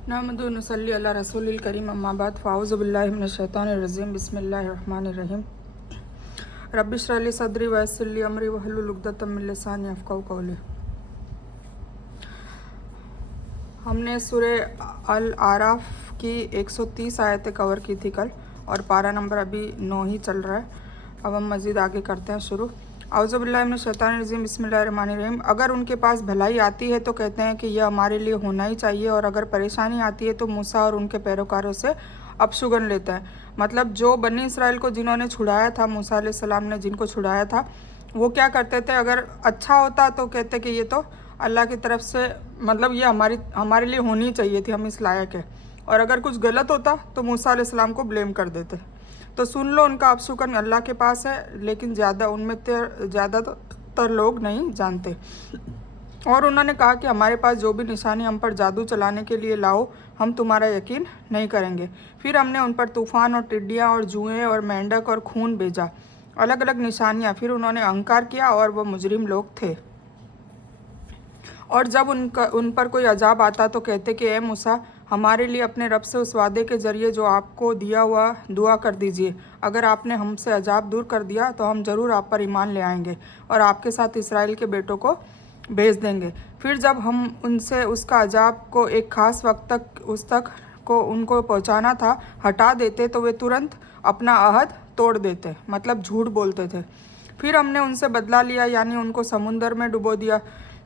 नहमदु व नसल्ली अला रसूलिल करीम अम्मा बाद फ़ाऊज़ु बिल्लाहि मिनश शैतानिर रजीम बिस्मिल्लाहिर रहमानिर रहीम रब्बि इश्रह ली सदरी व यस्सिर ली अमरी वहलुल उक़दतम मिन लिसानी यफ़क़हू क़ौली। हमने सूरह अल आराफ की 130 आयतें कवर की थी कल और पारा नंबर अभी 9 ही चल रहा है। अब हम मज़ीद आगे करते हैं शुरू। औज़ु बिल्लाहि मिनश शैतानिर रजीम बिस्मिल्लाहिर रहमानिर रहीम। अगर उनके पास भलाई आती है तो कहते हैं कि यह हमारे लिए होना ही चाहिए, और अगर परेशानी आती है तो मूसा और उनके पैरोकारों से अपशगुन लेता है। मतलब जो बनी इसराइल को जिन्होंने छुड़ाया था, मूसा अलैहिस्सलाम ने जिनको छुड़ाया था, वो क्या करते थे, अगर अच्छा होता तो कहते कि ये तो अल्लाह की तरफ से, मतलब ये हमारे लिए होनी चाहिए थी, हम इस लायक है। और अगर कुछ गलत होता तो मूसा अलैहिस्सलाम को ब्लेम कर देते। तो सुन लो, उनका अपशुकन अल्लाह के पास है, लेकिन ज़्यादातर लोग नहीं जानते। और उन्होंने कहा कि हमारे पास जो भी निशानी हम पर जादू चलाने के लिए लाओ, हम तुम्हारा यकीन नहीं करेंगे। फिर हमने उन पर तूफ़ान और टिड्डियाँ और जुएँ और मेंढक और खून भेजा, अलग अलग निशानियाँ। फिर उन्होंने अहंकार किया और वह मुजरिम लोग थे। और जब उन पर कोई अजाब आता तो कहते कि ए मूसा, हमारे लिए अपने रब से उस वादे के ज़रिए जो आपको दिया हुआ दुआ कर दीजिए। अगर आपने हमसे अजाब दूर कर दिया तो हम ज़रूर आप पर ईमान ले आएंगे और आपके साथ इसराइल के बेटों को भेज देंगे। फिर जब हम उनसे उसका अजाब को एक ख़ास वक्त तक को उनको पहुंचाना था हटा देते, तो वे तुरंत अपना अहद तोड़ देते, मतलब झूठ बोलते थे। फिर हमने उनसे बदला लिया, यानी उनको समुंदर में डुबो दिया,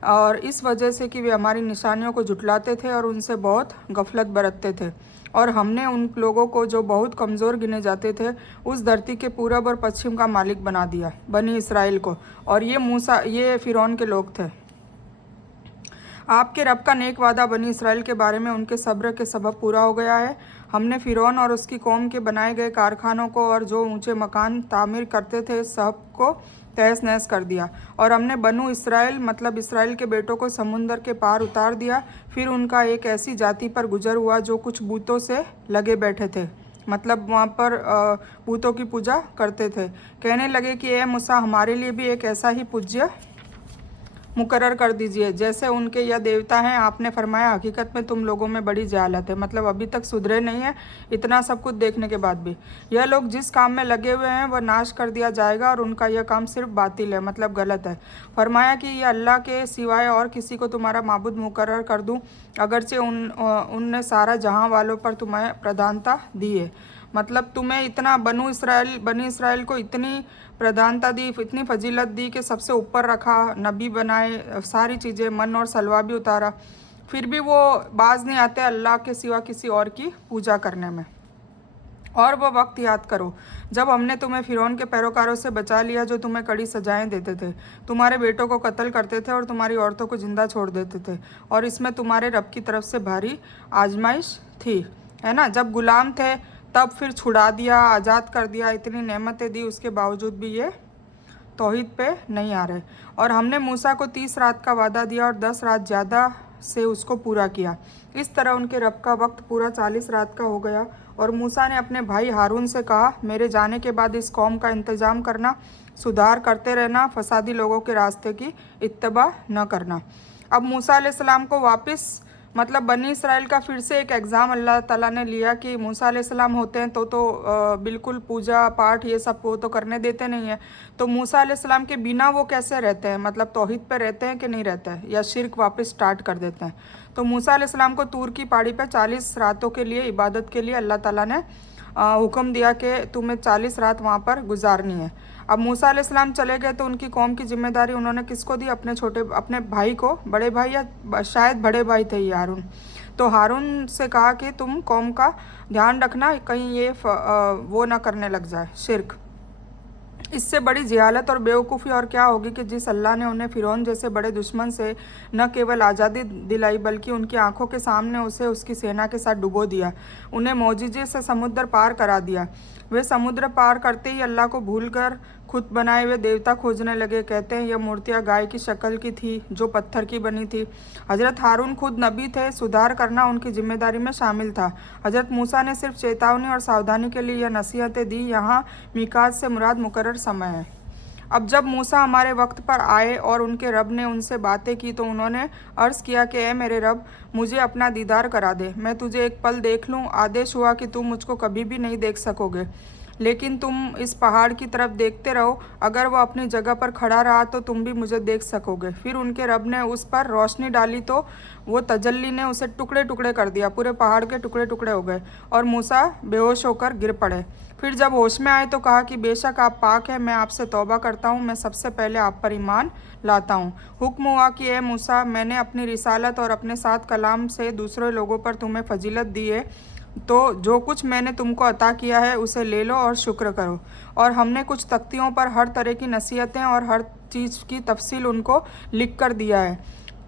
और इस वजह से कि वे हमारी निशानियों को झुटलाते थे और उनसे बहुत गफलत बरतते थे। और हमने उन लोगों को जो बहुत कमज़ोर गिने जाते थे उस धरती के पूरब और पश्चिम का मालिक बना दिया, बनी इसराइल को। और ये फ़िरौन के लोग थे। आपके रब का नेक वादा बनी इसराइल के बारे में उनके सब्र के सबब पूरा हो गया है। हमने फ़िरौन और उसकी कौम के बनाए गए कारखानों को और जो ऊंचे मकान तामीर करते थे सब को तहस नहस कर दिया। और हमने बनु इसराइल, मतलब इसराइल के बेटों को समुंदर के पार उतार दिया। फिर उनका एक ऐसी जाति पर गुजर हुआ जो कुछ बूतों से लगे बैठे थे, मतलब वहाँ पर बूतों की पूजा करते थे। कहने लगे कि ए मूसा, हमारे लिए भी एक ऐसा ही पूज्य मुकर्रर कर दीजिए जैसे उनके यह देवता हैं। आपने फरमाया, हकीकत में तुम लोगों में बड़ी जहालत है, मतलब अभी तक सुधरे नहीं है, इतना सब कुछ देखने के बाद भी। यह लोग जिस काम में लगे हुए हैं वह नाश कर दिया जाएगा और उनका यह काम सिर्फ बातिल है, मतलब गलत है। फरमाया कि यह अल्लाह के सिवाय और किसी को तुम्हारा माबूद मुकर्रर कर दूँ, अगरचे उनने सारा जहाँ वालों पर तुम्हें प्रधानता दी है। मतलब तुम्हें इतना बनी इसराइल को इतनी प्रधानता दी, इतनी फजीलत दी कि सबसे ऊपर रखा, नबी बनाए, सारी चीज़ें, मन और सलवा भी उतारा, फिर भी वो बाज नहीं आते अल्लाह के सिवा किसी और की पूजा करने में। और वो वक्त याद करो जब हमने तुम्हें फ़िरौन के पैरोकारों से बचा लिया जो तुम्हें कड़ी सजाएं देते थे, तुम्हारे बेटों को कत्ल करते थे और तुम्हारी औरतों को जिंदा छोड़ देते थे। और इसमें तुम्हारे रब की तरफ से भारी आजमाइश थी, है ना। जब गुलाम थे तब फिर छुड़ा दिया, आज़ाद कर दिया, इतनी नेमतें दी, उसके बावजूद भी ये तौहीद पे नहीं आ रहे। और हमने मूसा को 30 रात का वादा दिया और 10 रात ज़्यादा से उसको पूरा किया। इस तरह उनके रब का वक्त पूरा 40 रात का हो गया। और मूसा ने अपने भाई हारून से कहा, मेरे जाने के बाद इस कौम का इंतज़ाम करना, सुधार करते रहना, फसादी लोगों के रास्ते की इत्तबा न करना। अब मूसा अलैहिस्सलाम को वापस, मतलब बनी इसराइल का फिर से एक एग्ज़ाम अल्लाह ताला ने लिया कि मूसा अलैहिस्सलाम होते हैं तो बिल्कुल पूजा पाठ ये सब वो तो करने देते नहीं है, तो मूसा अलैहिस्सलाम के बिना वो कैसे रहते हैं, मतलब तौहीद पे रहते हैं कि नहीं रहते हैं, या शिरक वापस स्टार्ट कर देते हैं। तो मूसा अलैहिस्सलाम को तूर की पहाड़ी पर 40 रातों के लिए इबादत के लिए अल्लाह ताला ने हुक्म दिया कि तुम्हें 40 रात वहाँ पर गुजारनी है। अब मूसा अलैहिस्सलाम चले गए तो उनकी कौम की जिम्मेदारी उन्होंने किसको दी, अपने भाई को, बड़े भाई या शायद बड़े भाई थे ये हारून। तो हारून से कहा कि तुम कौम का ध्यान रखना, कहीं ये वो ना करने लग जाए, शिरक। इससे बड़ी जहालत और बेवकूफ़ी और क्या होगी कि जिस अल्लाह ने उन्हें फ़िरौन जैसे बड़े दुश्मन से न केवल आज़ादी दिलाई बल्कि उनकी आंखों के सामने उसे उसकी सेना के साथ डुबो दिया, उन्हें मौजिज़े से समुद्र पार करा दिया। वे समुद्र पार करते ही अल्लाह को भूलकर खुद बनाए हुए देवता खोजने लगे। कहते हैं यह मूर्तियाँ गाय की शक्ल की थी जो पत्थर की बनी थी। हज़रत हारून खुद नबी थे, सुधार करना उनकी जिम्मेदारी में शामिल था। हज़रत मूसा ने सिर्फ चेतावनी और सावधानी के लिए यह नसीहतें दी। यहाँ मीकात से मुराद मुकर्रर समय है। अब जब मूसा हमारे वक्त पर आए और उनके रब ने उनसे बातें की तो उन्होंने अर्ज़ किया कि ए मेरे रब, मुझे अपना दीदार करा दे, मैं तुझे एक पल देख लूँ। आदेश हुआ कि तुम मुझको कभी भी नहीं देख सकोगे, लेकिन तुम इस पहाड़ की तरफ देखते रहो, अगर वो अपनी जगह पर खड़ा रहा तो तुम भी मुझे देख सकोगे। फिर उनके रब ने उस पर रोशनी डाली तो वो तजल्ली ने उसे टुकड़े टुकड़े कर दिया, पूरे पहाड़ के टुकड़े टुकड़े हो गए और मूसा बेहोश होकर गिर पड़े। फिर जब होश में आए तो कहा कि बेशक आप पाक है, मैं आपसे तौबा करता हूँ, मैं सबसे पहले आप पर ईमान लाता हूँ। हुक्म हुआ कि ए मूसा, मैंने अपनी रिसालत और अपने साथ कलाम से दूसरे लोगों पर तुम्हें फजीलत दी है, तो जो कुछ मैंने तुमको अता किया है उसे ले लो और शुक्र करो। और हमने कुछ तख्तियों पर हर तरह की नसीहतें और हर चीज़ की तफसील उनको लिख कर दिया है,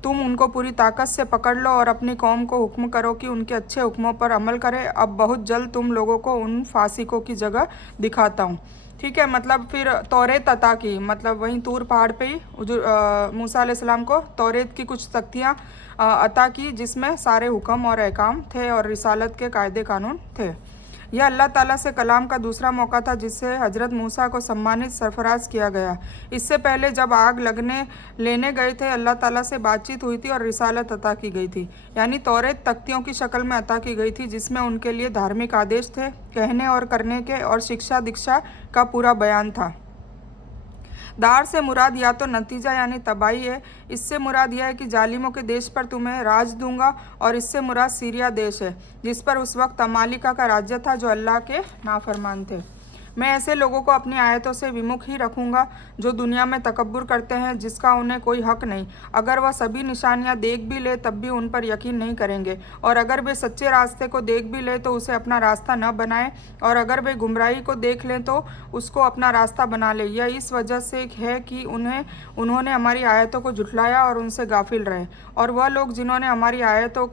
तुम उनको पूरी ताकत से पकड़ लो और अपनी कौम को हुक्म करो कि उनके अच्छे हुक्मों पर अमल करे। अब बहुत जल्द तुम लोगों को उन फासिकों की जगह दिखाता हूँ। ठीक है, मतलब फिर तौरेत अता की, मतलब वहीं तूर पहाड़ पे ही मूसा अलैहिस्सलाम को तौरेत की कुछ तख्तियाँ अता की, जिसमें सारे हुक्म और अहकाम थे और रिसालत के कायदे कानून थे। यह अल्लाह ताला से कलाम का दूसरा मौका था जिससे हज़रत मूसा को सम्मानित सरफराज किया गया। इससे पहले जब आग लगने लेने गए थे, अल्लाह ताला से बातचीत हुई थी और रिसालत अता की गई थी, यानी तौरेत तख्तियों की शक्ल में अता की गई थी, जिसमें उनके लिए धार्मिक आदेश थे, कहने और करने के, और शिक्षा दीक्षा का पूरा बयान था। दार से मुराद या तो नतीजा यानी तबाही है, इससे मुराद यह है कि जालिमों के देश पर तुम्हें राज दूंगा, और इससे मुराद सीरिया देश है जिस पर उस वक्त अमालिका का राज्य था जो अल्लाह के नाफरमान थे। मैं ऐसे लोगों को अपनी आयतों से विमुख ही रखूंगा जो दुनिया में तकब्बुर करते हैं, जिसका उन्हें कोई हक नहीं। अगर वह सभी निशानियां देख भी ले तब भी उन पर यकीन नहीं करेंगे, और अगर वे सच्चे रास्ते को देख भी ले तो उसे अपना रास्ता न बनाए, और अगर वे गुमराही को देख लें तो उसको अपना रास्ता बना ले। यह इस वजह से है कि उन्होंने हमारी आयतों को झुठलाया और उनसे गाफिल रहे। और वह लोग जिन्होंने हमारी आयतों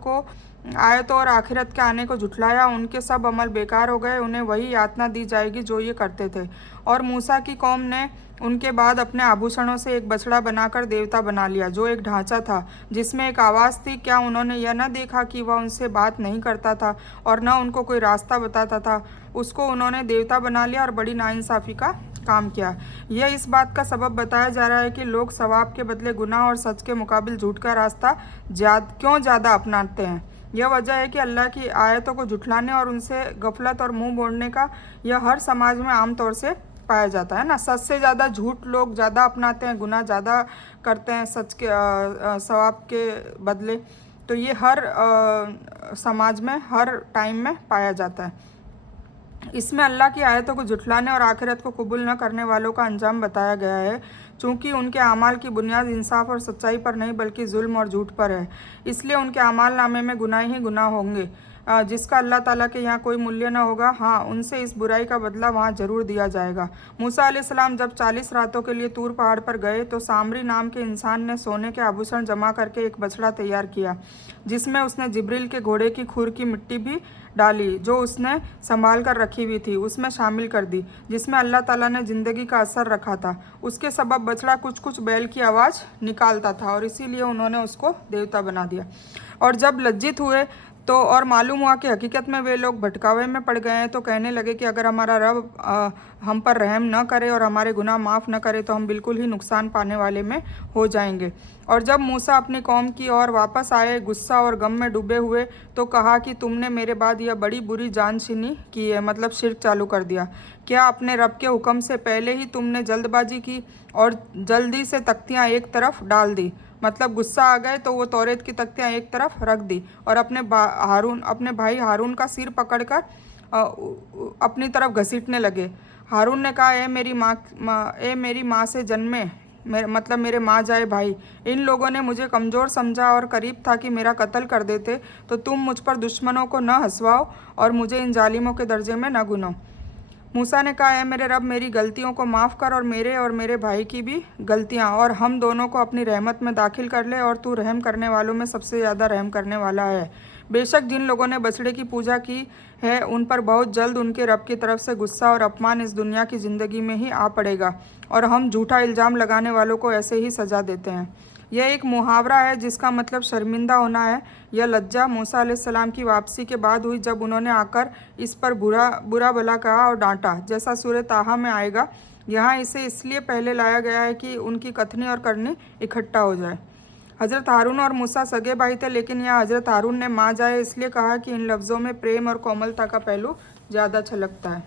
और आखिरत के आने को झुठलाया, उनके सब अमल बेकार हो गए, उन्हें वही यातना दी जाएगी जो ये करते थे। और मूसा की कौम ने उनके बाद अपने आभूषणों से एक बछड़ा बनाकर देवता बना लिया, जो एक ढांचा था जिसमें एक आवाज़ थी। क्या उन्होंने यह न देखा कि वह उनसे बात नहीं करता था और न उनको कोई रास्ता बताता था? उसको उन्होंने देवता बना लिया और बड़ी नाइंसाफ़ी का काम किया। यह इस बात का सबब बताया जा रहा है कि लोग सवाब के बदले गुनाह और सच के मुकाबिल झूठ का रास्ता क्यों ज़्यादा अपनाते हैं। यह वजह है कि अल्लाह की आयतों को झुठलाने और उनसे गफलत और मुंह मोड़ने का यह हर समाज में आम तौर से पाया जाता है ना। सच से ज़्यादा झूठ लोग ज़्यादा अपनाते हैं, गुनाह ज़्यादा करते हैं सच के सवाब के बदले। तो ये हर समाज में हर टाइम में पाया जाता है। इसमें अल्लाह की आयतों को झुठलाने और आखिरत को कबूल न करने वालों का अंजाम बताया गया है, चूँकि उनके अमाल की बुनियाद इंसाफ और सच्चाई पर नहीं बल्कि जुल्म और झूठ पर है, इसलिए उनके अमाल नामे में गुनाह ही गुनाह होंगे, जिसका अल्लाह ताला के यहाँ कोई मूल्य न होगा। हाँ, उनसे इस बुराई का बदला वहाँ ज़रूर दिया जाएगा। मूसा अलैहिस्सलाम जब 40 रातों के लिए तूर पहाड़ पर गए तो सामरी नाम के इंसान ने सोने के आभूषण जमा करके एक बछड़ा तैयार किया, जिसमें उसने जिब्रील के घोड़े की खुर की मिट्टी भी डाली जो उसने संभाल कर रखी हुई थी, उसमें शामिल कर दी, जिसमें अल्लाह ताला ने ज़िंदगी का असर रखा था। उसके सबब बछड़ा कुछ कुछ बैल की आवाज़ निकालता था और इसीलिए उन्होंने उसको देवता बना दिया। और जब लज्जित हुए तो और मालूम हुआ कि हकीकत में वे लोग भटकावे में पड़ गए हैं, तो कहने लगे कि अगर हमारा रब हम पर रहम न करे और हमारे गुनाह माफ़ न करे तो हम बिल्कुल ही नुकसान पाने वाले में हो जाएंगे। और जब मूसा अपनी कौम की ओर वापस आए गुस्सा और गम में डूबे हुए, तो कहा कि तुमने मेरे बाद यह बड़ी बुरी जानशीनी की है, मतलब शिर्क चालू कर दिया। क्या अपने रब के हुक्म से पहले ही तुमने जल्दबाजी की और जल्दी से तख्तियाँ एक तरफ डाल दी, मतलब गुस्सा आ गए तो वो तौरेत की तख्तियाँ एक तरफ रख दी और अपने भाई हारून का सिर पकड़कर अपनी तरफ घसीटने लगे। हारून ने कहा, ए मेरी माँ से जन्मे, मतलब मेरे माँ जाए भाई, इन लोगों ने मुझे कमज़ोर समझा और करीब था कि मेरा कत्ल कर देते, तो तुम मुझ पर दुश्मनों को न हंसवाओ और मुझे इन जालिमों के दर्जे में न गुनो। मूसा ने कहा, है मेरे रब, मेरी गलतियों को माफ़ कर और मेरे भाई की भी गलतियां, और हम दोनों को अपनी रहमत में दाखिल कर ले, और तू रहम करने वालों में सबसे ज़्यादा रहम करने वाला है। बेशक जिन लोगों ने बछड़े की पूजा की है उन पर बहुत जल्द उनके रब की तरफ से गुस्सा और अपमान इस दुनिया की ज़िंदगी में ही आ पड़ेगा, और हम झूठा इल्ज़ाम लगाने वालों को ऐसे ही सज़ा देते हैं। यह एक मुहावरा है जिसका मतलब शर्मिंदा होना है। यह लज्जा मूसा अलैहिस्सलाम की वापसी के बाद हुई, जब उन्होंने आकर इस पर बुरा भला कहा और डांटा, जैसा सूरह ताहा में आएगा। यहाँ इसे इसलिए पहले लाया गया है कि उनकी कथनी और करनी इकट्ठा हो जाए। हज़रत हारून और मूसा सगे भाई थे, लेकिन यहाँ हज़रत हारून ने माँ जाए इसलिए कहा कि इन लफ्ज़ों में प्रेम और कोमलता का पहलू ज़्यादा छलकता है।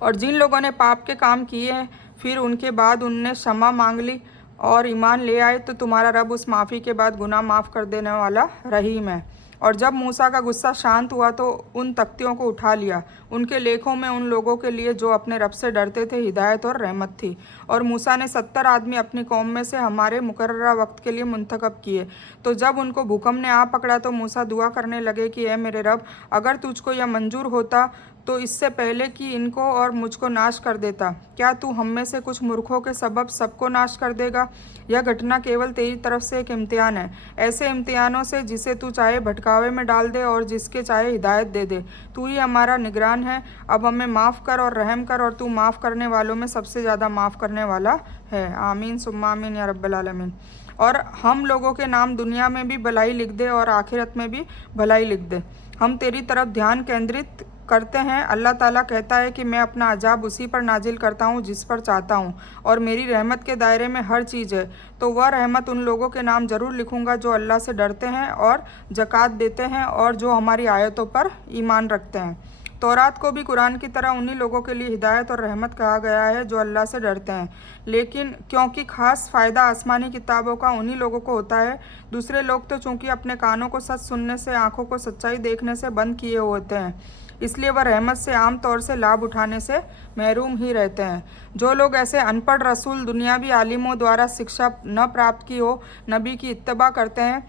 और जिन लोगों ने पाप के काम किए फिर उनके बाद उनने क्षमा मांग ली और ईमान ले आए तो तुम्हारा रब उस माफ़ी के बाद गुनाह माफ़ कर देने वाला रहीम है। और जब मूसा का गुस्सा शांत हुआ तो उन तख्तियों को उठा लिया। उनके लेखों में उन लोगों के लिए जो अपने रब से डरते थे हिदायत और रहमत थी। और मूसा ने 70 आदमी अपनी कौम में से हमारे मुकर्ररा वक्त के लिए मुंतखब किए। तो जब उनको भूकंप ने आ पकड़ा तो मूसा दुआ करने लगे कि ए मेरे रब, अगर तुझको यह मंजूर होता तो इससे पहले कि इनको और मुझको नाश कर देता, क्या तू हम में से कुछ मूर्खों के सबब सबको नाश कर देगा? यह घटना केवल तेरी तरफ से एक इम्तिहान है, ऐसे इम्तिहानों से जिसे तू चाहे भटकावे में डाल दे और जिसके चाहे हिदायत दे दे। तू ही हमारा निगरान है, अब हमें माफ़ कर और रहम कर, और तू माफ़ करने वालों में सबसे ज़्यादा माफ़ करने वाला है। आमीन सुम्मा आमीन या रब्बल आलमीन। और हम लोगों के नाम दुनिया में भी भलाई लिख दे और आखिरत में भी भलाई लिख दे। हम तेरी तरफ ध्यान केंद्रित करते हैं। अल्लाह ताला कहता है कि मैं अपना अजाब उसी पर नाजिल करता हूँ जिस पर चाहता हूँ, और मेरी रहमत के दायरे में हर चीज़ है। तो वह रहमत उन लोगों के नाम ज़रूर लिखूँगा जो अल्लाह से डरते हैं और ज़कात देते हैं और जो हमारी आयतों पर ईमान रखते हैं। तौरात को भी कुरान की तरह उन्हीं लोगों के लिए हिदायत और रहमत कहा गया है जो अल्लाह से डरते हैं, लेकिन क्योंकि ख़ास फ़ायदा आसमानी किताबों का उन्हीं लोगों को होता है। दूसरे लोग तो चूँकि अपने कानों को सच सुनने से, आँखों को सच्चाई देखने से बंद किए होते हैं, इसलिए वह रहमत से आम तौर से लाभ उठाने से महरूम ही रहते हैं। जो लोग ऐसे अनपढ़ रसूल, दुनियावी आलिमों द्वारा शिक्षा न प्राप्त की हो, नबी की इत्तबा करते हैं,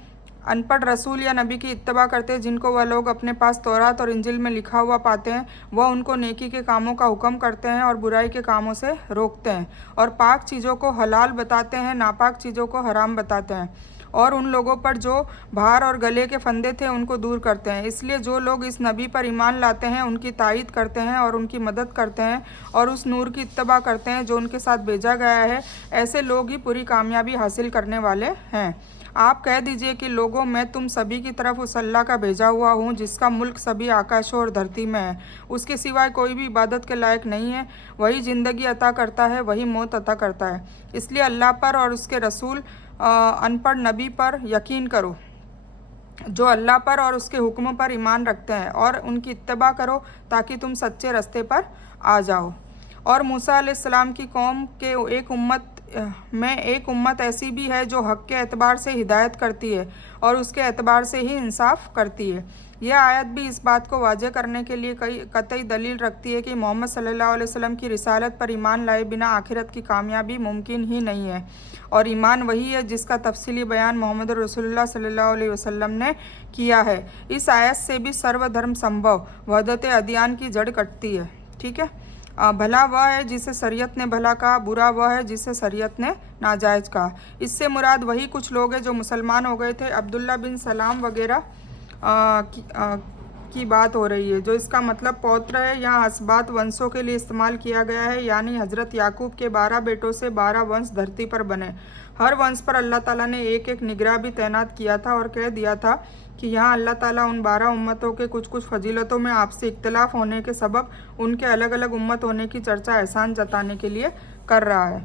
अनपढ़ रसूल या नबी की इत्तबा करते हैं जिनको वह लोग अपने पास तौरात और इंजिल में लिखा हुआ पाते हैं, वह उनको नेकी के कामों का हुक्म करते हैं और बुराई के कामों से रोकते हैं, और पाक चीज़ों को हलाल बताते हैं, नापाक चीज़ों को हराम बताते हैं, और उन लोगों पर जो भार और गले के फंदे थे उनको दूर करते हैं। इसलिए जो लोग इस नबी पर ईमान लाते हैं, उनकी तायीद करते हैं और उनकी मदद करते हैं और उस नूर की इत्तबा करते हैं जो उनके साथ भेजा गया है, ऐसे लोग ही पूरी कामयाबी हासिल करने वाले हैं। आप कह दीजिए कि लोगों, मैं तुम सभी की तरफ उस अल्लाह का भेजा हुआ हूँ जिसका मुल्क सभी आकाशों और धरती में है। उसके सिवाय कोई भी इबादत के लायक नहीं है। वही ज़िंदगी अता करता है, वही मौत अता करता है। इसलिए अल्लाह पर और उसके रसूल अनपढ़ नबी पर यकीन करो जो अल्लाह पर और उसके हुक्मों पर ईमान रखते हैं, और उनकी इत्तबा करो ताकि तुम सच्चे रास्ते पर आ जाओ। और मूसा अलैहिस्सलाम की कौम के एक उम्मत ऐसी भी है जो हक़ के एतबार से हिदायत करती है और उसके एतबार से ही इंसाफ करती है। यह आयत भी इस बात को वाज़ेह करने के लिए कई कतई दलील रखती है कि मोहम्मद सल्लल्लाहु अलैहि वसल्लम की रिसालत पर ईमान लाए बिना आखिरत की कामयाबी मुमकिन ही नहीं है, और ईमान वही है जिसका तफसीली बयान मोहम्मद रसूलुल्लाह सल्लल्लाहु अलैहि वसल्लम ने किया है। इस आयत से भी सर्वधर्म संभव वहदत अदियान की जड़ कटती है। ठीक है। भला वह है जिसे शरीयत ने भला कहा, बुरा वह है जिसे शरीयत ने नाजायज़ कहा। इससे मुराद वही कुछ लोग हैं जो मुसलमान हो गए थे। अब्दुल्ला बिन सलाम वगैरह की बात हो रही है, जो इसका मतलब पौत्र है। यहाँ असबात वंशों के लिए इस्तेमाल किया गया है, यानी हज़रत याकूब के 12 बेटों से 12 वंश धरती पर बने। हर वंश पर अल्लाह ताला ने एक एक निगराह भी तैनात किया था और कह दिया था कि यहाँ अल्लाह ताला उन 12 उम्मतों के कुछ कुछ फजीलतों में आपसे इख्तलाफ होने के सबब उनके अलग अलग उम्मत होने की चर्चा एहसान जताने के लिए कर रहा है।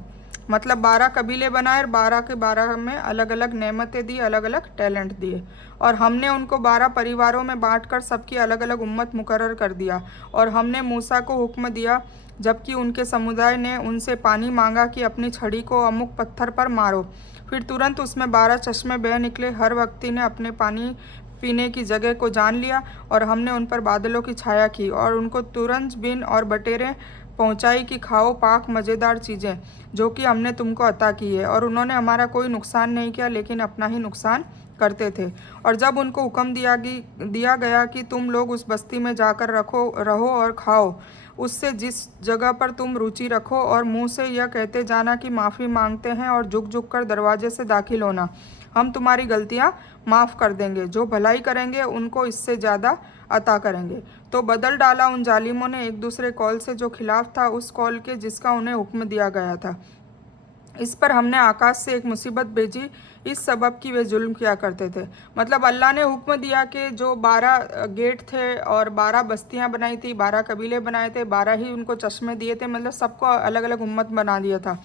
मतलब 12 कबीले बनाए और 12 के 12 में अलग अलग नेमतें दी, अलग अलग टैलेंट दिए, और हमने उनको 12 परिवारों में बांटकर सबकी अलग अलग उम्मत मुकर्रर कर दिया। और हमने मूसा को हुक्म दिया जबकि उनके समुदाय ने उनसे पानी मांगा कि अपनी छड़ी को अमुक पत्थर पर मारो, फिर तुरंत उसमें 12 चश्मे बह निकले। हर व्यक्ति ने अपने पानी पीने की जगह को जान लिया, और हमने उन पर बादलों की छाया की और उनको तुरंज बिन और बटेरें पहुँचाई कि खाओ पाक मज़ेदार चीज़ें जो कि हमने तुमको अता की है। और उन्होंने हमारा कोई नुकसान नहीं किया लेकिन अपना ही नुकसान करते थे। और जब उनको हुक्म दिया गया कि तुम लोग उस बस्ती में जाकर रहो और खाओ उससे जिस जगह पर तुम रुचि रखो, और मुंह से यह कहते जाना कि माफ़ी मांगते हैं, और झुक झुक कर दरवाजे से दाखिल होना, हम तुम्हारी गलतियां माफ़ कर देंगे। जो भलाई करेंगे उनको इससे ज़्यादा अता करेंगे। तो बदल डाला उन जालिमों ने एक दूसरे कौल से जो खिलाफ था उस कौल के जिसका उन्हें हुक्म दिया गया था। इस पर हमने आकाश से एक मुसीबत भेजी, इस सबब की वे जुल्म किया करते थे। मतलब अल्लाह ने हुक्म दिया कि जो 12 गेट थे और 12 बस्तियां बनाई थी, 12 कबीले बनाए थे, 12 ही उनको चश्मे दिए थे, मतलब सबको अलग अलग उम्मत बना दिया था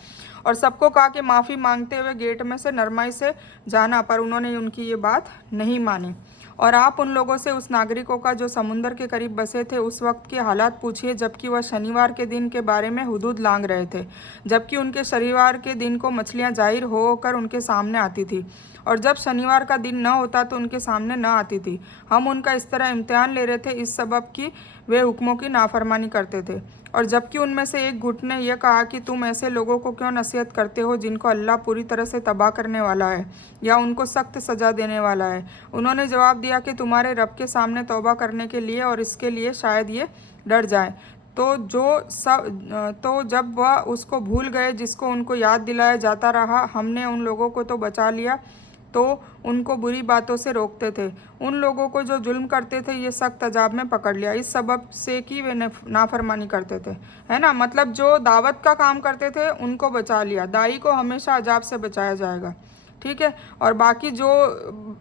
और सबको कहा कि माफ़ी मांगते हुए गेट में से नरमाई से जाना, पर उन्होंने उनकी ये बात नहीं मानी। और आप उन लोगों से उस नागरिकों का जो समुंदर के करीब बसे थे उस वक्त के हालात पूछिए जबकि वह शनिवार के दिन के बारे में हुदूद लांघ रहे थे, जबकि उनके शनिवार के दिन को मछलियां जाहिर होकर उनके सामने आती थी और जब शनिवार का दिन न होता तो उनके सामने न आती थी। हम उनका इस तरह इम्तिहान ले रहे थे इस सबब की वे हुक्मों की नाफरमानी करते थे। और जबकि उनमें से एक गुट ने यह कहा कि तुम ऐसे लोगों को क्यों नसीहत करते हो जिनको अल्लाह पूरी तरह से तबाह करने वाला है या उनको सख्त सज़ा देने वाला है। उन्होंने जवाब दिया कि तुम्हारे रब के सामने तौबा करने के लिए और इसके लिए शायद ये डर जाए। तो जब वह उसको भूल गए जिसको उनको याद दिलाया जाता रहा, हमने उन लोगों को तो बचा लिया तो उनको बुरी बातों से रोकते थे। उन लोगों को जो जुल्म करते थे ये सख्त अजाब में पकड़ लिया इस सबब से कि वे नाफरमानी करते थे, है ना। मतलब जो दावत का काम करते थे उनको बचा लिया, दाई को हमेशा अजाब से बचाया जाएगा, ठीक है। और बाकी जो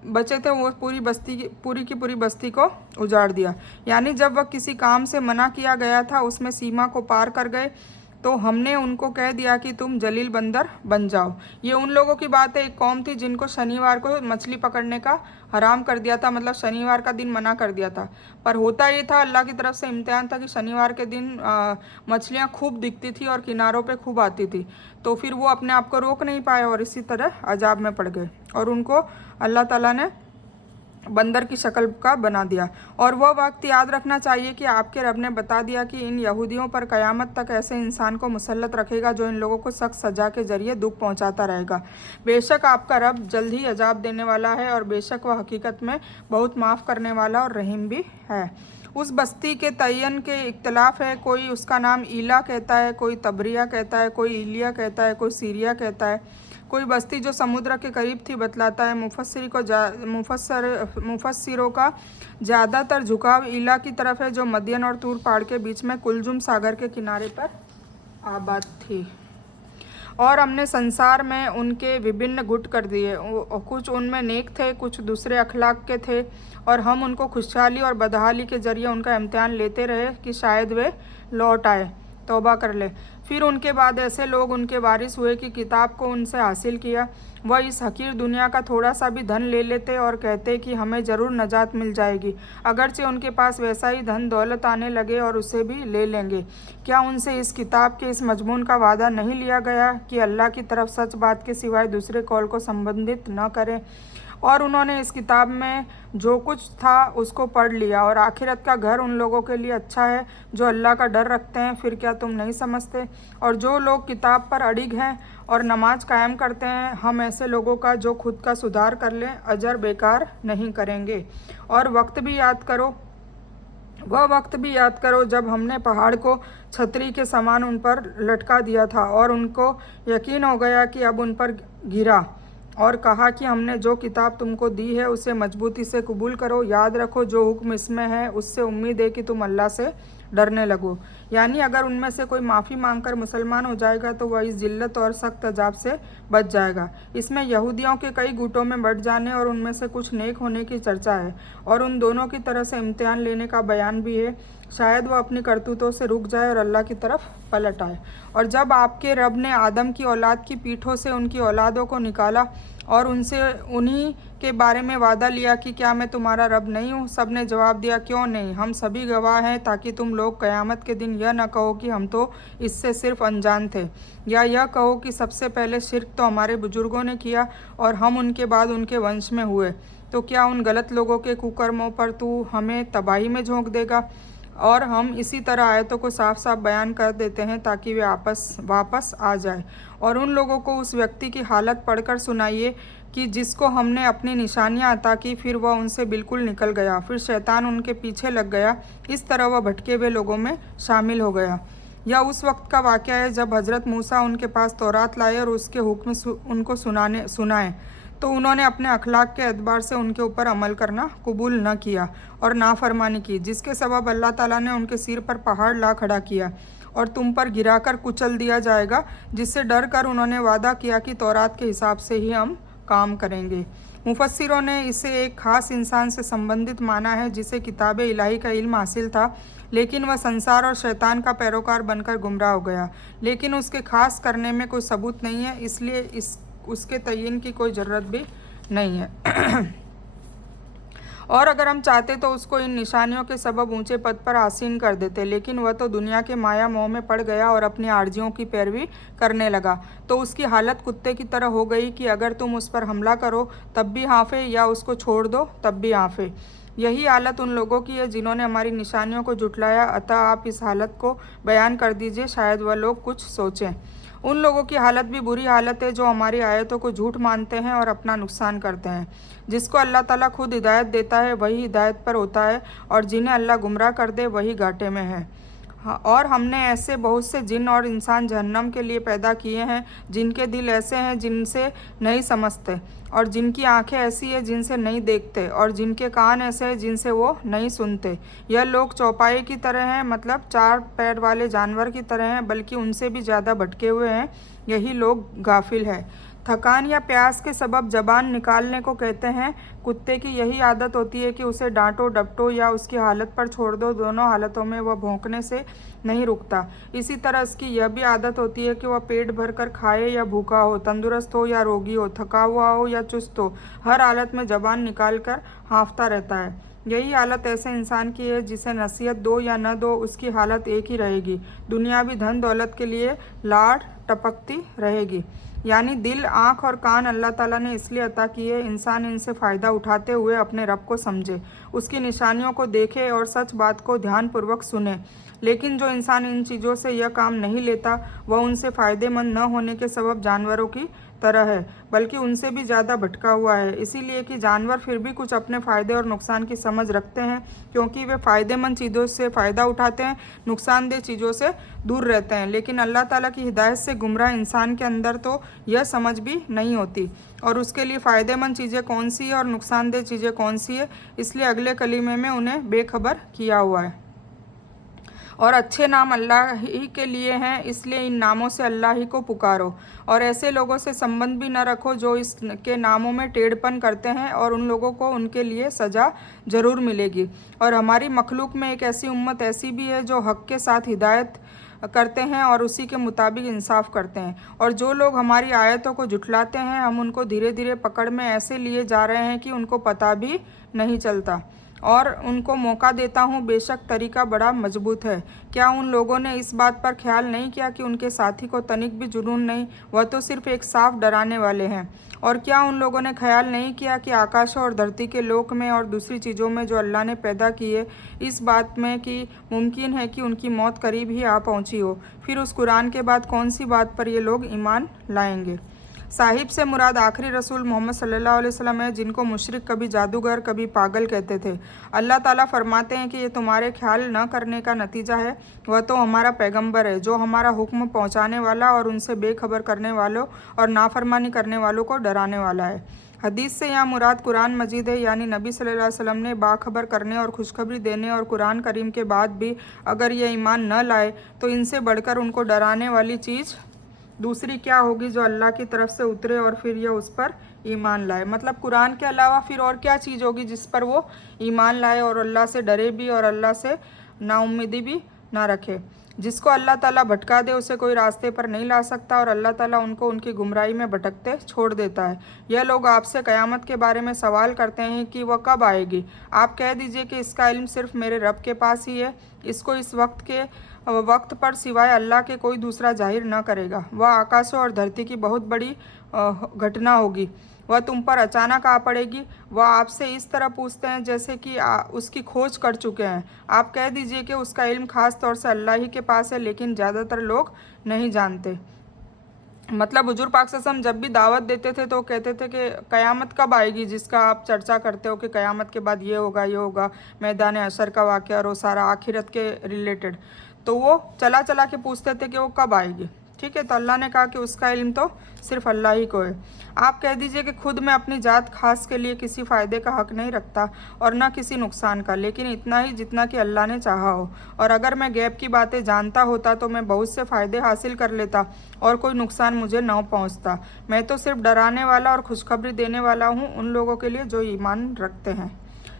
बचे थे वो पूरी की पूरी बस्ती को उजाड़ दिया। यानी जब वह किसी काम से मना किया गया था उसमें सीमा को पार कर गए तो हमने उनको कह दिया कि तुम जलील बंदर बन जाओ। ये उन लोगों की बात है, एक कौम थी जिनको शनिवार को मछली पकड़ने का हराम कर दिया था, मतलब शनिवार का दिन मना कर दिया था। पर होता ये था, अल्लाह की तरफ से इम्तिहान था कि शनिवार के दिन मछलियाँ खूब दिखती थी और किनारों पे खूब आती थी, तो फिर वो अपने आप को रोक नहीं पाए और इसी तरह अजाब में पड़ गए और उनको अल्लाह ताला ने बंदर की शक्ल का बना दिया। और वह वक्त याद रखना चाहिए कि आपके रब ने बता दिया कि इन यहूदियों पर क़यामत तक ऐसे इंसान को मुसल्लत रखेगा जो इन लोगों को सख्त सज़ा के ज़रिए दुख पहुंचाता रहेगा। बेशक आपका रब जल्द ही अजाब देने वाला है और बेशक वह हकीकत में बहुत माफ़ करने वाला और रहीम भी है। उस बस्ती के तयन के इख्तलाफ है, कोई उसका नाम ईला कहता है, कोई तबरिया कहता है, कोई इलिया कहता है, कोई सीरिया कहता है। कोई बस्ती जो समुद्र के करीब थी बतलाता है। मुफस्सिरों का ज़्यादातर झुकाव ईला की तरफ है जो मदियन और तूर पहाड़ के बीच में कुलजुम सागर के किनारे पर आबाद थी। और हमने संसार में उनके विभिन्न गुट कर दिए, कुछ उनमें नेक थे, कुछ दूसरे अखलाक के थे, और हम उनको खुशहाली और बदहाली के ज़रिए उनका इम्तिहान लेते रहे कि शायद वे लौट आए, तौबा कर ले। फिर उनके बाद ऐसे लोग उनके वारिस हुए कि किताब को उनसे हासिल किया, वह इस हकीर दुनिया का थोड़ा सा भी धन ले लेते और कहते कि हमें ज़रूर नजात मिल जाएगी, अगरचे उनके पास वैसा ही धन दौलत आने लगे और उसे भी ले लेंगे। क्या उनसे इस किताब के इस मजमून का वादा नहीं लिया गया कि अल्लाह की तरफ सच बात के सिवाय दूसरे कौल को संबंधित न करें? और उन्होंने इस किताब में जो कुछ था उसको पढ़ लिया और आखिरत का घर उन लोगों के लिए अच्छा है जो अल्लाह का डर रखते हैं। फिर क्या तुम नहीं समझते? और जो लोग किताब पर अड़िग हैं और नमाज कायम करते हैं, हम ऐसे लोगों का जो खुद का सुधार कर लें अजर बेकार नहीं करेंगे। और वह वक्त भी याद करो जब हमने पहाड़ को छतरी के समान उन पर लटका दिया था और उनको यकीन हो गया कि अब उन पर गिरा, और कहा कि हमने जो किताब तुमको दी है उसे मजबूती से कबूल करो। याद रखो जो हुक्म इसमें है उससे उम्मीद है कि तुम अल्लाह से डरने लगो। यानी अगर उनमें से कोई माफ़ी मांगकर मुसलमान हो जाएगा तो वह इस जिल्लत और सख्त अजाब से बच जाएगा। इसमें यहूदियों के कई गुटों में बढ़ जाने और उनमें से कुछ नेक होने की चर्चा है और उन दोनों की तरह से इम्तिहान लेने का बयान भी है। शायद वह अपनी करतूतों से रुक जाए और अल्लाह की तरफ पलट आए। और जब आपके रब ने आदम की औलाद की पीठों से उनकी औलादों को निकाला और उनसे उन्हीं के बारे में वादा लिया कि क्या मैं तुम्हारा रब नहीं हूँ, सब ने जवाब दिया क्यों नहीं, हम सभी गवाह हैं, ताकि तुम लोग क़यामत के दिन यह न कहो कि हम तो इससे सिर्फ अनजान थे, या यह कहो कि सबसे पहले शिर्क तो हमारे बुजुर्गों ने किया और हम उनके बाद उनके वंश में हुए। तो क्या उन गलत लोगों के कुकर्मों पर तू हमें तबाही में झोंक देगा? और हम इसी तरह आयतों को साफ साफ बयान कर देते हैं ताकि वे वापस आ जाए। और उन लोगों को उस व्यक्ति की हालत पढ़कर सुनाइए कि जिसको हमने अपनी निशानियां अता की, फिर वह उनसे बिल्कुल निकल गया, फिर शैतान उनके पीछे लग गया, इस तरह वह भटके हुए लोगों में शामिल हो गया। यह उस वक्त का वाक़या है जब हज़रत मूसा उनके पास तौरात लाए और उसके हुक्म उनको सुनाए। तो उन्होंने अपने अखलाक के एतबार से उनके ऊपर अमल करना कबूल न किया और नाफरमानी की, जिसके सबब अल्लाह ताला ने उनके सिर पर पहाड़ ला खड़ा किया और तुम पर गिराकर कुचल दिया जाएगा, जिससे डर कर उन्होंने वादा किया कि तौरात के हिसाब से ही हम काम करेंगे। मुफस्सिरों ने इसे एक ख़ास इंसान से संबंधित माना है जिसे किताब इलाही का इल्म हासिल था, लेकिन वह संसार और शैतान का पैरोकार बनकर गुमराह हो गया, लेकिन उसके खास करने में कोई सबूत नहीं है, इसलिए उसके तयीन की कोई ज़रूरत भी नहीं है। और अगर हम चाहते तो उसको इन निशानियों के सबब ऊंचे पद पर आसीन कर देते, लेकिन वह तो दुनिया के माया मोह में पड़ गया और अपनी आर्जियों की पैरवी करने लगा, तो उसकी हालत कुत्ते की तरह हो गई कि अगर तुम उस पर हमला करो तब भी हाँफे या उसको छोड़ दो तब भी हाँफे। यही हालत उन लोगों की है जिन्होंने हमारी निशानियों को जुटलाया, अतः आप इस हालत को बयान कर दीजिए, शायद वह लोग कुछ सोचें। उन लोगों की हालत भी बुरी हालत है जो हमारी आयतों को झूठ मानते हैं और अपना नुकसान करते हैं। जिसको अल्लाह ताला खुद हिदायत देता है वही हिदायत पर होता है, और जिन्हें अल्लाह गुमराह कर दे वही घाटे में है। हाँ, और हमने ऐसे बहुत से जिन और इंसान जहन्नम के लिए पैदा किए हैं, जिनके दिल ऐसे हैं जिनसे नहीं समझते, और जिनकी आंखें ऐसी है जिनसे नहीं देखते, और जिनके कान ऐसे हैं जिनसे वो नहीं सुनते। यह लोग चौपाई की तरह हैं, मतलब 4 पैर वाले जानवर की तरह हैं, बल्कि उनसे भी ज़्यादा भटके हुए हैं। यही लोग गाफिल है। थकान या प्यास के सबब जबान निकालने को कहते हैं। कुत्ते की यही आदत होती है कि उसे डांटो डपटो या उसकी हालत पर छोड़ दो, दोनों हालतों में वह भौंकने से नहीं रुकता। इसी तरह इसकी यह भी आदत होती है कि वह पेट भर कर खाए या भूखा हो, तंदुरुस्त हो या रोगी हो, थका हुआ हो या चुस्त हो, हर हालत में जबान निकाल कर हाँफता रहता है। यही हालत ऐसे इंसान की है जिसे नसीहत दो या न दो उसकी हालत एक ही रहेगी, दुनियावी धन दौलत के लिए लाड़ टपकती रहेगी। यानी दिल, आँख और कान अल्लाह ताला ने इसलिए अता किए इंसान इनसे फ़ायदा उठाते हुए अपने रब को समझे, उसकी निशानियों को देखे और सच बात को ध्यानपूर्वक सुने। लेकिन जो इंसान इन चीज़ों से यह काम नहीं लेता वह उनसे फ़ायदेमंद न होने के सबब जानवरों की तरह है, बल्कि उनसे भी ज़्यादा भटका हुआ है। इसीलिए कि जानवर फिर भी कुछ अपने फ़ायदे और नुकसान की समझ रखते हैं, क्योंकि वे फ़ायदेमंद चीज़ों से फ़ायदा उठाते हैं, नुकसानदेह चीज़ों से दूर रहते हैं। लेकिन अल्लाह ताला की हिदायत से गुमराह इंसान के अंदर तो यह समझ भी नहीं होती और उसके लिए फ़ायदेमंद चीज़ें कौन सी है और नुकसानदेह चीज़ें कौन सी है, इसलिए अगले कलीमे में उन्हें बेखबर किया हुआ है। और अच्छे नाम अल्लाह ही के लिए हैं, इसलिए इन नामों से अल्लाह ही को पुकारो, और ऐसे लोगों से संबंध भी न रखो जो इसके नामों में टेढ़पन करते हैं, और उन लोगों को उनके लिए सज़ा ज़रूर मिलेगी। और हमारी मखलूक में एक ऐसी उम्मत ऐसी भी है जो हक़ के साथ हिदायत करते हैं और उसी के मुताबिक इंसाफ करते हैं। और जो लोग हमारी आयतों को जुटलाते हैं हम उनको धीरे धीरे पकड़ में ऐसे लिए जा रहे हैं कि उनको पता भी नहीं चलता, और उनको मौका देता हूँ, बेशक तरीका बड़ा मजबूत है। क्या उन लोगों ने इस बात पर ख्याल नहीं किया कि उनके साथी को तनिक भी जुनून नहीं, वह तो सिर्फ एक साफ डराने वाले हैं। और क्या उन लोगों ने ख्याल नहीं किया कि आकाशों और धरती के लोक में और दूसरी चीज़ों में जो अल्लाह ने पैदा किए, इस बात में कि मुमकिन है कि उनकी मौत करीब ही आ पहुँची हो। फिर उस कुरान के बाद कौन सी बात पर ये लोग ईमान लाएंगे। साहिब से मुराद आखिरी रसूल मोहम्मद सल्लल्लाहु अलैहि वसल्लम है, जिनको मुशरिक कभी जादूगर कभी पागल कहते थे। अल्लाह ताला फरमाते हैं कि ये तुम्हारे ख्याल न करने का नतीजा है, वह तो हमारा पैगंबर है जो हमारा हुक्म पहुंचाने वाला और उनसे बेखबर करने वालों और नाफरमानी करने वालों को डराने वाला है। हदीस से यहाँ मुराद कुरान मजीद है, यानी नबी सल्लल्लाहु अलैहि वसल्लम ने बाखबर करने और खुशखबरी देने और कुरान करीम के बाद भी अगर ये ईमान न लाए तो इनसे बढ़कर उनको डराने वाली चीज़ दूसरी क्या होगी जो अल्लाह की तरफ से उतरे और फिर यह उस पर ईमान लाए। मतलब कुरान के अलावा फिर और क्या चीज़ होगी जिस पर वो ईमान लाए और अल्लाह से डरे भी और अल्लाह से नाउम्मीदी भी ना रखे। जिसको अल्लाह ताला भटका दे उसे कोई रास्ते पर नहीं ला सकता, और अल्लाह ताला उनको उनकी गुमराही में भटकते छोड़ देता है। यह लोग आपसे क़यामत के बारे में सवाल करते हैं कि वह कब आएगी। आप कह दीजिए कि इसका इल्म सिर्फ मेरे रब के पास ही है, इसको इस वक्त पर सिवाय अल्लाह के कोई दूसरा जाहिर न करेगा। वह आकाशों और धरती की बहुत बड़ी घटना होगी, वह तुम पर अचानक आ पड़ेगी। वह आपसे इस तरह पूछते हैं जैसे कि उसकी खोज कर चुके हैं। आप कह दीजिए कि उसका इल्म खास तौर से अल्लाह ही के पास है, लेकिन ज़्यादातर लोग नहीं जानते। मतलब हुजूर पाक सल्लल्लाहु अलैहि वसल्लम जब भी दावत देते थे तो कहते थे कि क़यामत कब आएगी, जिसका आप चर्चा करते हो कि क़यामत के बाद ये होगा, मैदान हशर का वाक़या और वो सारा आखिरत के रिलेटेड। तो वो चला चला के पूछते थे कि वो कब आएगी। ठीक है। तो अल्लाह ने कहा कि उसका इल्म तो सिर्फ अल्लाह ही को है। आप कह दीजिए कि खुद मैं अपनी ज़ात खास के लिए किसी फ़ायदे का हक़ नहीं रखता और ना किसी नुकसान का, लेकिन इतना ही जितना कि अल्लाह ने चाहा हो। और अगर मैं गैब की बातें जानता होता तो मैं बहुत से फ़ायदे हासिल कर लेता और कोई नुकसान मुझे न पहुँचता। मैं तो सिर्फ डराने वाला और खुशखबरी देने वाला हूँ उन लोगों के लिए जो ईमान रखते हैं।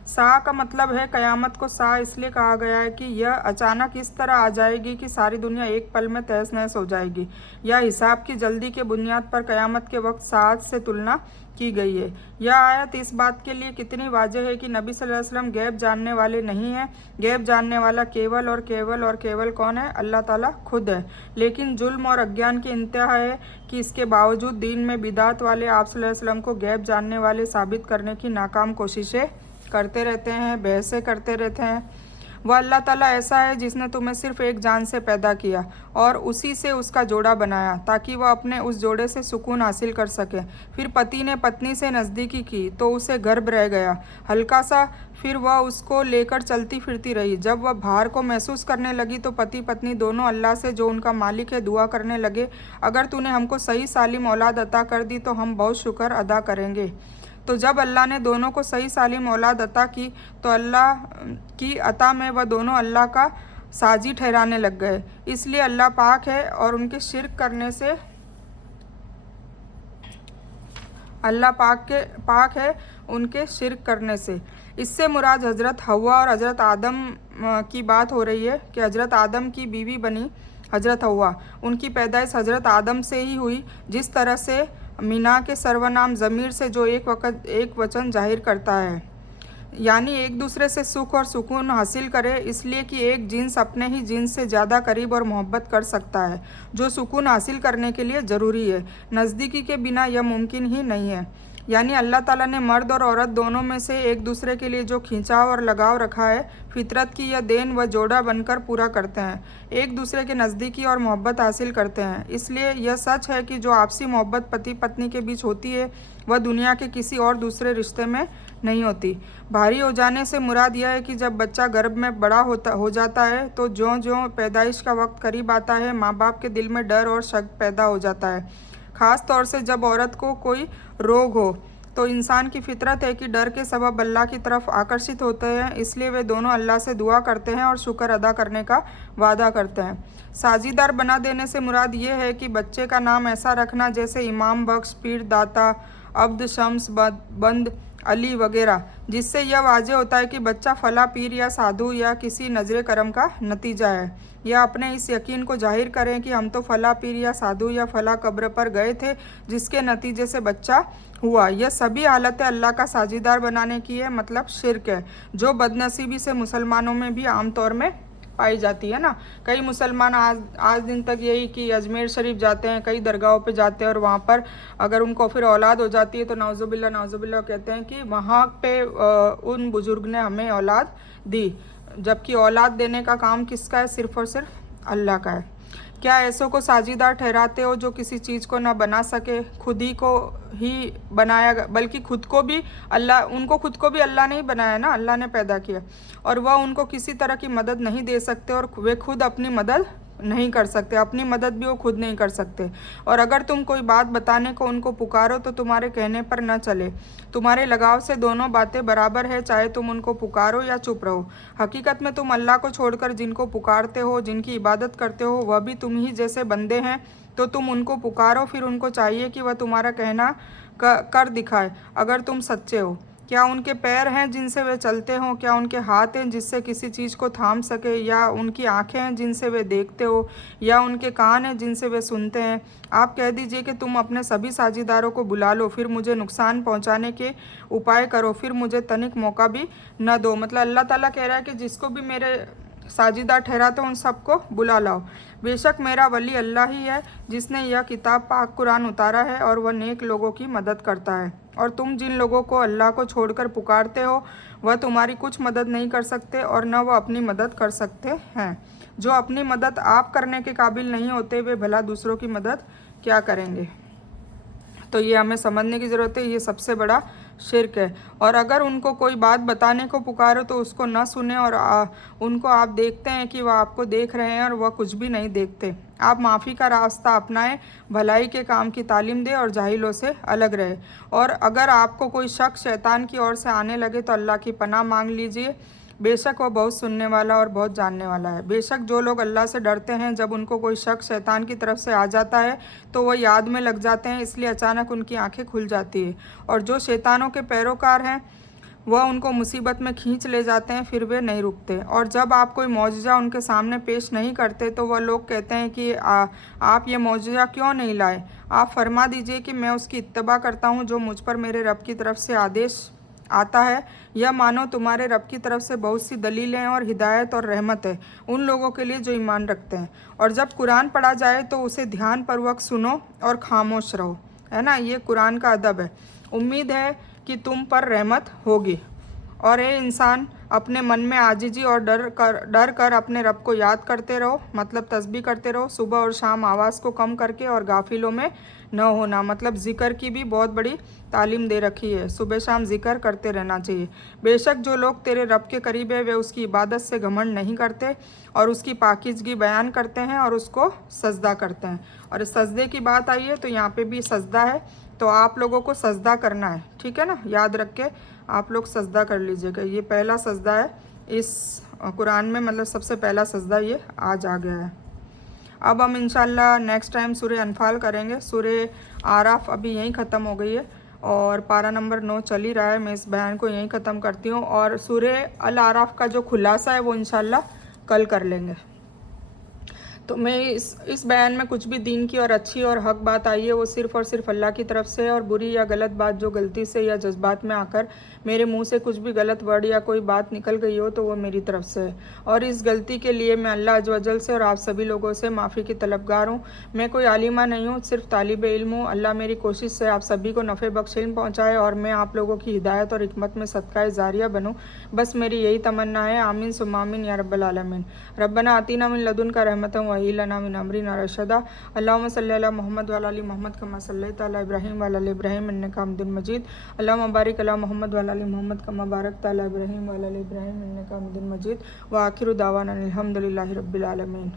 सा का मतलब है क़यामत को सा इसलिए कहा गया है कि यह अचानक इस तरह आ जाएगी कि सारी दुनिया एक पल में तहस नहस हो जाएगी। यह हिसाब की जल्दी के बुनियाद पर क़यामत के वक्त सात से तुलना की गई है। यह आयत इस बात के लिए कितनी वाज़ेह है कि नबी सल्लल्लाहु अलैहि वसल्लम गैब जानने वाले नहीं हैं। गैब जानने वाला केवल और केवल और केवल कौन है? अल्लाह ताला खुद है। लेकिन जुल्म और अज्ञान की इंतहा है कि इसके बावजूद दीन में बिदात वाले आप सल्लल्लाहु अलैहि वसल्लम को गैब जानने वाले साबित करने की नाकाम कोशिशें करते रहते हैं, बहसें करते रहते हैं। वह अल्लाह ताला ऐसा है जिसने तुम्हें सिर्फ एक जान से पैदा किया और उसी से उसका जोड़ा बनाया ताकि वह अपने उस जोड़े से सुकून हासिल कर सके। फिर पति ने पत्नी से नज़दीकी की तो उसे गर्भ रह गया हल्का सा, फिर वह उसको लेकर चलती फिरती रही। जब वह भार को महसूस करने लगी तो पति पत्नी दोनों अल्लाह से जो उनका मालिक है दुआ करने लगे, अगर तूने हमको सही सालिम औलाद अता कर दी तो हम बहुत शुक्र अदा करेंगे। तो जब अल्लाह ने दोनों को सही सालिम औलाद अता की तो अल्लाह की अता में वह दोनों अल्लाह का साजी ठहराने लग गए। इसलिए अल्लाह पाक है और उनके शिर्क करने से अल्लाह पाक है उनके शिर्क करने से। इससे मुराद हज़रत हव्वा और हज़रत आदम की बात हो रही है कि हज़रत आदम की बीवी बनी हज़रत हव्वा, उनकी पैदाइश हज़रत आदम से ही हुई। जिस तरह से मीना के सर्वनाम ज़मीर से जो एक वचन जाहिर करता है, यानी एक दूसरे से सुख और सुकून हासिल करे, इसलिए कि एक जिन्स अपने ही जिन्स से ज़्यादा करीब और मोहब्बत कर सकता है जो सुकून हासिल करने के लिए ज़रूरी है। नज़दीकी के बिना यह मुमकिन ही नहीं है। यानी अल्लाह ताला ने मर्द और औरत दोनों में से एक दूसरे के लिए जो खिंचाव और लगाव रखा है, फितरत की यह देन व जोड़ा बनकर पूरा करते हैं, एक दूसरे के नज़दीकी और मोहब्बत हासिल करते हैं। इसलिए यह सच है कि जो आपसी मोहब्बत पति पत्नी के बीच होती है वह दुनिया के किसी और दूसरे रिश्ते में नहीं होती। भारी हो जाने से मुराद यह है कि जब बच्चा गर्भ में बड़ा हो जाता है तो ज्यों ज्यों पैदाइश का वक्त करीब आता है माँ बाप के दिल में डर और शक पैदा हो जाता है। ख़ास तौर से जब औरत को कोई रोग हो तो इंसान की फितरत है कि डर के सबब अल्लाह की तरफ आकर्षित होते हैं। इसलिए वे दोनों अल्लाह से दुआ करते हैं और शुक्र अदा करने का वादा करते हैं। साझीदार बना देने से मुराद ये है कि बच्चे का नाम ऐसा रखना जैसे इमाम बख्श, पीर दाता, अब्द शम्स, बंद अली वगैरह, जिससे यह वाज़ेह होता है कि बच्चा फला पीर या साधु या किसी नजर करम का नतीजा है। या अपने इस यकीन को जाहिर करें कि हम तो फला पीर या साधु या फला कब्र पर गए थे जिसके नतीजे से बच्चा हुआ। यह सभी हालतें अल्लाह का साझीदार बनाने की है, मतलब शिर्क है, जो बदनसीबी से मुसलमानों में भी आम तौर में पाई जाती है ना। कई मुसलमान आज दिन तक यही कि अजमेर शरीफ जाते हैं, कई दरगाहों पे जाते हैं और वहाँ पर अगर उनको फिर औलाद हो जाती है तो नाउजुबिल्ला कहते हैं कि वहाँ पे उन बुजुर्ग ने हमें औलाद दी, जबकि औलाद देने का काम किसका है? सिर्फ़ और सिर्फ अल्लाह का है। क्या ऐसों को साझीदार ठहराते हो जो किसी चीज़ को ना बना सके, खुद ही को ही बनाया, बल्कि खुद को भी अल्लाह ने ही बनाया ना, अल्लाह ने पैदा किया, और वह उनको किसी तरह की मदद नहीं दे सकते और वे खुद अपनी मदद नहीं कर सकते, अपनी मदद भी वो खुद नहीं कर सकते। और अगर तुम कोई बात बताने को उनको पुकारो तो तुम्हारे कहने पर न चले। तुम्हारे लगाव से दोनों बातें बराबर है, चाहे तुम उनको पुकारो या चुप रहो। हकीकत में तुम अल्लाह को छोड़कर जिनको पुकारते हो, जिनकी इबादत करते हो, वह भी तुम ही जैसे बंदे हैं। तो तुम उनको पुकारो, फिर उनको चाहिए कि वह तुम्हारा कहना कर दिखाए अगर तुम सच्चे हो। क्या उनके पैर हैं जिनसे वे चलते हों? क्या उनके हाथ हैं जिससे किसी चीज़ को थाम सके? या उनकी आंखें हैं जिनसे वे देखते हो? या उनके कान हैं जिनसे वे सुनते हैं? आप कह दीजिए कि तुम अपने सभी साझीदारों को बुला लो, फिर मुझे नुकसान पहुंचाने के उपाय करो, फिर मुझे तनिक मौका भी न दो। मतलब अल्लाह ताला कह रहा है कि जिसको भी मेरे साझीदार ठहराते उन सबको बुला लाओ। बेशक मेरा वली अल्लाह ही है जिसने यह किताब पाक कुरान उतारा है और वह नेक लोगों की मदद करता है। और तुम जिन लोगों को अल्लाह को छोड़कर पुकारते हो वह तुम्हारी कुछ मदद नहीं कर सकते और न वह अपनी मदद कर सकते हैं। जो अपनी मदद आप करने के काबिल नहीं होते वे भला दूसरों की मदद क्या करेंगे? तो ये हमें समझने की ज़रूरत है। ये सबसे बड़ा शिर्क है। और अगर उनको कोई बात बताने को पुकारो तो उसको न सुने, और उनको आप देखते हैं कि वह आपको देख रहे हैं और वह कुछ भी नहीं देखते। आप माफ़ी का रास्ता अपनाएं, भलाई के काम की तालीम दें और जाहिलों से अलग रहे। और अगर आपको कोई शक शैतान की ओर से आने लगे तो अल्लाह की पनाह मांग लीजिए, बेशक वह बहुत सुनने वाला और बहुत जानने वाला है। बेशक जो लोग अल्लाह से डरते हैं, जब उनको कोई शक शैतान की तरफ से आ जाता है तो वह याद में लग जाते हैं, इसलिए अचानक उनकी आंखें खुल जाती है। और जो शैतानों के पैरोकार हैं वह उनको मुसीबत में खींच ले जाते हैं, फिर वे नहीं रुकते। और जब आप कोई मौजज़ा उनके सामने पेश नहीं करते तो वह लोग कहते हैं कि आप ये मौजज़ा क्यों नहीं लाए। आप फरमा दीजिए कि मैं उसकी इत्तबा करता हूँ जो मुझ पर मेरे रब की तरफ से आदेश आता है। यह मानो तुम्हारे रब की तरफ से बहुत सी दलीलें और हिदायत और रहमत है उन लोगों के लिए जो ईमान रखते हैं। और जब कुरान पढ़ा जाए तो उसे ध्यानपूर्वक सुनो और खामोश रहो, है ना। ये कुरान का अदब है। उम्मीद है कि तुम पर रहमत होगी। और ए इंसान, अपने मन में आजिजी और डर कर अपने रब को याद करते रहो, मतलब तस्बीह करते रहो सुबह और शाम, आवाज़ को कम करके, और गाफिलों में न होना, मतलब ज़िक्र की भी बहुत बड़ी तालीम दे रखी है। सुबह शाम ज़िक्र करते रहना चाहिए। बेशक जो लोग तेरे रब के करीब है वे उसकी इबादत से घमंड नहीं करते और उसकी पाकीज़गी बयान करते हैं और उसको सजदा करते हैं। और इस सजदे की बात आई है तो यहाँ पे भी सजदा है, तो आप लोगों को सजदा करना है, ठीक है ना। याद रख के आप लोग सजदा कर लीजिएगा। ये पहला सजदा है इस कुरान में, मतलब सबसे पहला सजदा ये आज आ गया है। अब हम इंशाल्लाह नेक्स्ट टाइम सूरह अनफाल करेंगे। सूरह आराफ अभी यहीं ख़त्म हो गई है और पारा नंबर 9 चल ही रहा है। मैं इस बयान को यहीं ख़त्म करती हूँ और सूरह अल आराफ का जो खुलासा है वो इंशाल्लाह कल कर लेंगे। तो मैं इस बयान में कुछ भी दीन की और अच्छी और हक बात आई है वो सिर्फ़ और सिर्फ अल्लाह की तरफ से है, और बुरी या गलत बात जो गलती से या जज्बात में आकर मेरे मुंह से कुछ भी गलत वर्ड या कोई बात निकल गई हो तो वो मेरी तरफ से है। और इस गलती के लिए मैं अल्लाह अज़्ज़ व जल से और आप सभी लोगों से माफ़ी की तलबगार हूँ। मैं कोई आलिमा नहीं हूँ, सिर्फ तालिब इल्म हूँ। अल्लाह मेरी कोशिश से आप सभी को नफ़े बख्श इल्म पहुँचाए और मैं आप लोगों की हिदायत और हिकमत में सदक़ाए ज़ारिया बनूँ, बस मेरी यही तमन्ना है। आमीन सुम्मा आमीन या रब्बल आलमीन। रब्बना आतीना मिन लदुनका रहमतन व हय्यि लना मिन अमरिना रशदा। अल्लाहुम्मा सल्लि अला मोहम्मद व अला आलि मोहम्मद कमा सल्लैता अला इब्राहीम व अला आलि इब्राहीम इन्नका हमीदुम मजीद। अल्लाहुम्मा बारिक अला मोहम्मद व अला आलि मोहम्मद कमा बारकता अला इब्राहीम व अला आलि इब्राहीम इन्नका हमीदुम मजीद। व आखिरु दावाना अनिल हम्दुलिल्लाहि रब्बिल आलमीन।